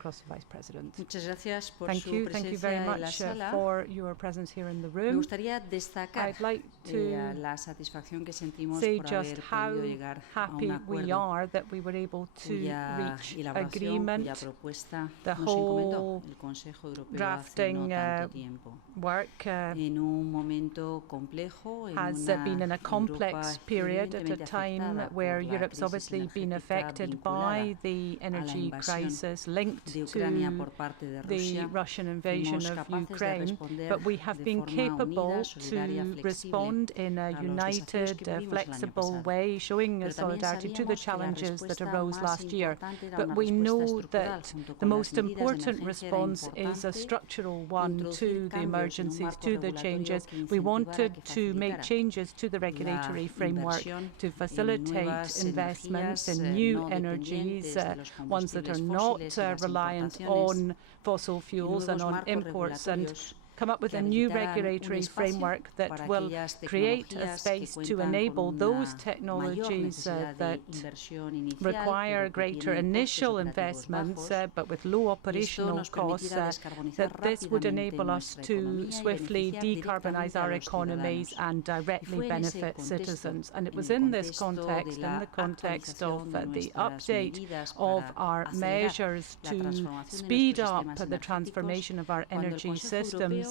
across the Vice President. Muchas gracias por Thank su you very presencia en la much sala. for your presence here in the Me room. gustaría destacar I'd like to la satisfacción que sentimos say por just haber how podido llegar a un happy we acuerdo are that we were able to reach cuya agreement. propuesta The nos encomendó whole el Consejo Europeo hace drafting no tanto tiempo. work En un momento complejo, en has una been in a complex Europa period at a evidentemente time afectada where por la Europe's crisis obviously been energética affected vinculada by the a la energy invasión crisis linked de to Ucrania por parte de the Rusia. Russian invasion Fuimos of capaces de Ukraine, responder but we have de been forma capable unida, solidaria, to flexible respond in a a los desafíos united, que vivimos el año flexible pasado. way, showing Pero también solidarity to the sabíamos que la challenges that respuesta arose más last year. importante era But una we respuesta know estructural, that junto the con las most medidas de important emergencia. Era response is a importante structural one to introducir the cambios en un emergencies, marco to the regulatorio changes. que We incentivara, wanted que to make facilitara changes to the la regulatory framework inversión to en facilitate nuevas investments energías in new no energies, dependientes de los ones that are combustibles not fósiles y las reliant importaciones, on fossil fuels and nuevos on marcos imports, and regulatorios come up with que a new habilitarán regulatory un espacio framework that para will aquellas create a tecnologías space que to cuentan enable con those una technologies mayor necesidad de that inversión inicial, require pero que greater tienen costes initial operativos investments, bajos, but with low y esto operational nos costs, permitirá descarbonizar that this would rápidamente enable us nuestra to economía y swiftly beneficiar decarbonize directamente a our los economies ciudadanos. and Y directly fue en ese benefit contexto, citizens. And it en was el in this contexto de context, in la the context of actualización de the nuestras update medidas of para our acelerar measures la to transformación de speed nuestros up sistemas the energéticos, transformation of our cuando el energy Consejo systems, Europeo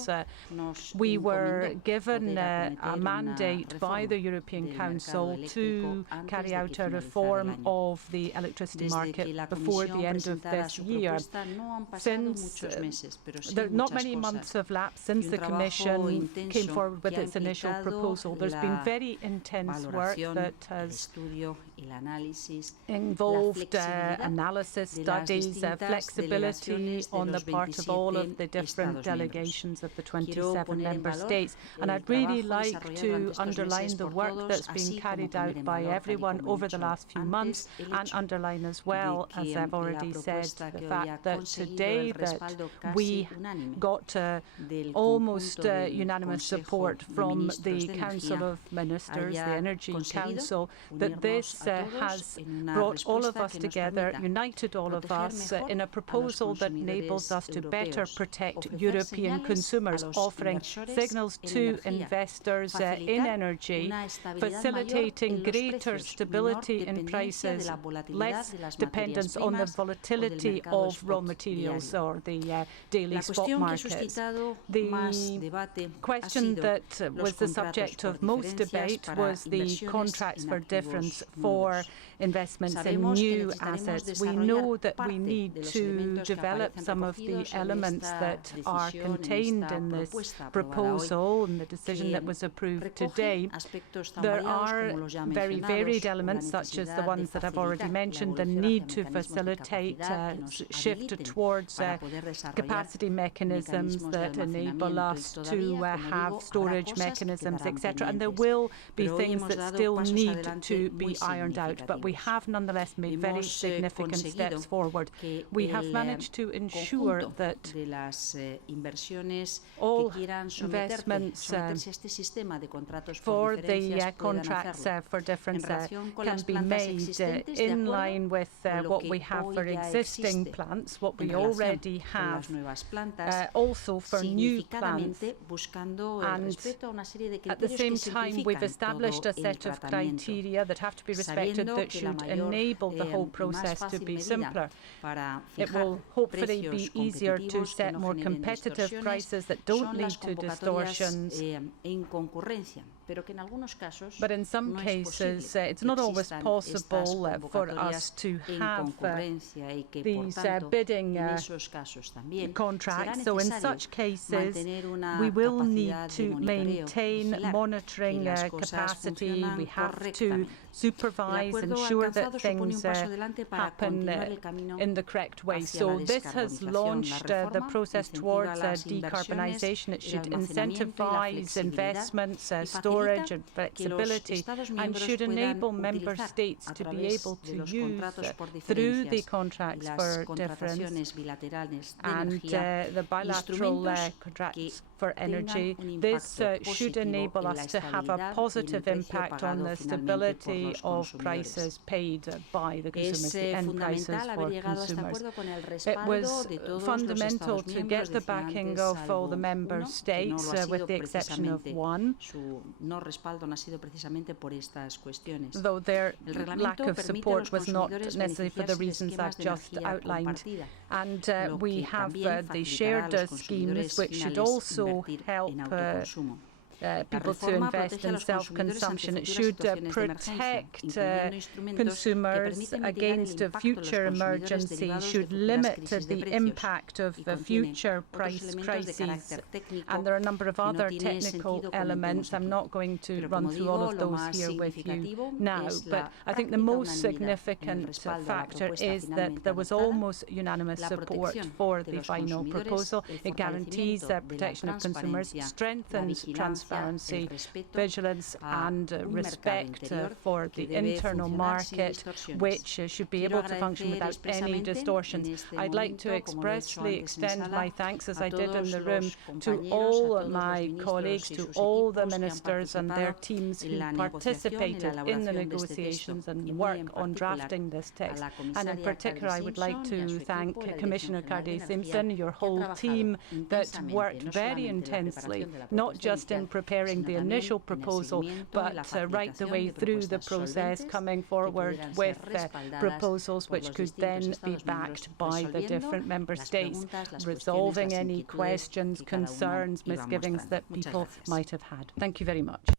nos we were encomendó given poder a acometer una mandate by the reforma European del mercado Council eléctrico to antes carry de out que a finalizara el reform año. of the electricity Desde que la market before the Comisión end of presentara this su year. propuesta no han pasado Since muchos meses, pero sí not muchas many months cosas. have lapsed since Y un the trabajo Commission came intenso forward with que ha its initial implicado proposal. There's been la very intense work valoración, that el has estudio, el análisis, involved la flexibilidad analysis, de las studies, distintas flexibility delegaciones de on the los part of all of the 27 different Estados delegations of the Quiero 27 poner en member valor states. And el I'd really trabajo like desarrollado to durante estos underline meses the por work todos, that's así been como carried poner out en by valor, tal y everyone como he over the dicho last few antes, months, el and hecho underline as de well, as que I've la already said, propuesta the que hoy ha fact that conseguido today el that respaldo casi we unánime got del almost conjunto del unanimous Consejo support de from Ministros the de Council Energía of Ministers, the haya Energy conseguido Council, that unirnos this a todos has en una brought all of respuesta us que nos together, permita united all of proteger us mejor in a a los proposal that enables consumidores us to better europeos, protect ofrecer European señales consumers, a los offering inversores signals en to energía, investors in facilitar energy, una estabilidad mayor facilitating en los greater precios, stability menor in dependencia de prices, la volatilidad less de las materias dependence on the primas o del volatility mercado of raw spot materials diario. or the daily La spot cuestión que ha markets. suscitado más The debate ha question sido that los was the contratos subject por of most diferencias debate para was the inversiones contracts en for difference activos for nuevos. investments in Sabemos que new necesitaremos assets. We desarrollar know that we parte need de los to elementos que develop aparecen some of the recogidos en elements esta that are decisión, en contained esta in this propuesta aprobada hoy, proposal and the decision that que was approved recoge today. aspectos tan There variados are como los ya very mencionados, varied o la elements such as the necesidad de ones that I've already facilitar la mentioned, the evolución need hacia to mecanismos de facilitate capacidad que nos shift habiliten towards para poder desarrollar capacity mechanisms mecanismos de that enable almacenamiento y us to todavía, como have digo, storage habrá cosas que mechanisms, quedarán etc. And there pendientes. will be Pero hoy things hemos that dado still pasos need adelante to muy be ironed out, but we significativos. have nonetheless made very Hemos significant steps conseguido forward. que We have el managed to ensure conjunto that de las inversiones all que quieran investments someterse a este sistema de contratos for por the diferencias puedan contracts hacerlo. for difference En relación con can las be plantas made existentes, de in acuerdo line with con lo what que we have hoy for ya existing existe plants, what en we relación already con have, las nuevas plantas, also for new plants. significadamente buscando el And respeto a una serie de at the criterios same que time, we've simplifican established todo a set el of tratamiento, criteria that have to be respected sabiendo that que la should mayor enable the whole y más process to fácil be medida simpler. para It fijar will hopefully precios be easier to competitivos que set no more generen competitive distorsiones prices that don't son lead las to convocatorias distortions. En concurrencia, pero que en algunos casos But in some no es posible cases, it's que not always existan possible estas for us convocatorias to en have concurrencia y que por these tanto bidding en esos casos también será contracts. So in necesario such cases, mantener una we will need capacidad de to monitoreo, maintain vigilar monitoring que las cosas capacity. funcionan We have to correctamente. El supervise, acuerdo ensure that alcanzado supone un things paso adelante para happen continuar el camino in the correct way. hacia So la this has descarbonización. launched La the reforma process incentiva towards las decarbonization. It inversiones, should el almacenamiento y la incentivize flexibilidad investments, y storage storage and que los flexibility, Estados and miembros should puedan enable member utilizar states a to be través able de to los use contratos por through the diferencias y contracts las for difference contrataciones bilaterales de and energía, the bilateral instrumentos que contracts for tengan energy. un This impacto should positivo enable en la us to have a estabilidad y en el positive precio impact on pagado the finalmente por stability los of consumidores. prices paid by the consumers, Es the end prices fundamental for haber llegado a este consumers. acuerdo con el It respaldo was de todos los fundamental Estados to miembros, get the decía backing antes, of all salvo the member uno, que no states, lo ha with sido the exception of precisamente, one, su no respaldo no ha sido precisamente por estas cuestiones. though their El lack reglamento of permite a support los was not consumidores necessarily for the beneficiarse de reasons esquemas I've de just energía outlined. compartida, And lo we que have también the facilitará a shared los schemes, consumidores which should finales also invertir help en autoconsumo. people to reforma invest protege a in los consumidores self-consumption. ante It futuras should situaciones de emergencia, protect incluyendo instrumentos que consumers permiten mitigar el against a impacto de los future consumidores emergency, derivados de should futuras limit crisis de the precios impact of y the contiene future otros price elementos de crises. carácter técnico And there are a number of que no other tiene technical sentido elements. comentemos I'm aquí. not going to Pero run como through all digo, of lo those más here with you significativo now, es but la I think the práctica most unanimidad en el significant respaldo a la factor propuesta is that finalmente there was adoptada, almost unanimous la support protección for de the los final consumidores, proposal. el It guarantees fortalecimiento the de la protection of consumers, transparencia, la strengthens vigilancia, el transparency, respeto vigilance a and un mercado respect interior for que the debe internal funcionar sin market, distorsiones. which should be Quiero able to function agradecer without any expresamente distortions. en este I'd like to momento, como lo he hecho expressly antes en extend sala, my thanks, as a I did in todos the room, los to compañeros, a all todos los my ministros colleagues, y to sus all the equipos que han ministers and their participado teams en who la negociación y la participated in the elaboración de este negotiations texto, and y muy work en on particular drafting this a text. la And in comisaria particular, I would like Carly Simpson y a to su thank equipo, la Commissioner Dirección General de Carly Energía, Simpson, your que ha whole trabajado team that intensamente, worked no very solamente en la intensely, preparación de la not propuesta just in inicial, preparing sino the también initial en el proposal, seguimiento y la but right the facilitación way de through the propuestas process, solventes coming que forward pudieran with ser respaldadas proposals por which los could distintos then be Estados miembros, backed by the resolviendo different member las states, preguntas, las resolving cuestiones, las any inquietudes questions, que cada uno concerns, iba misgivings mostrando. that Muchas people gracias. might have had. Thank you very much.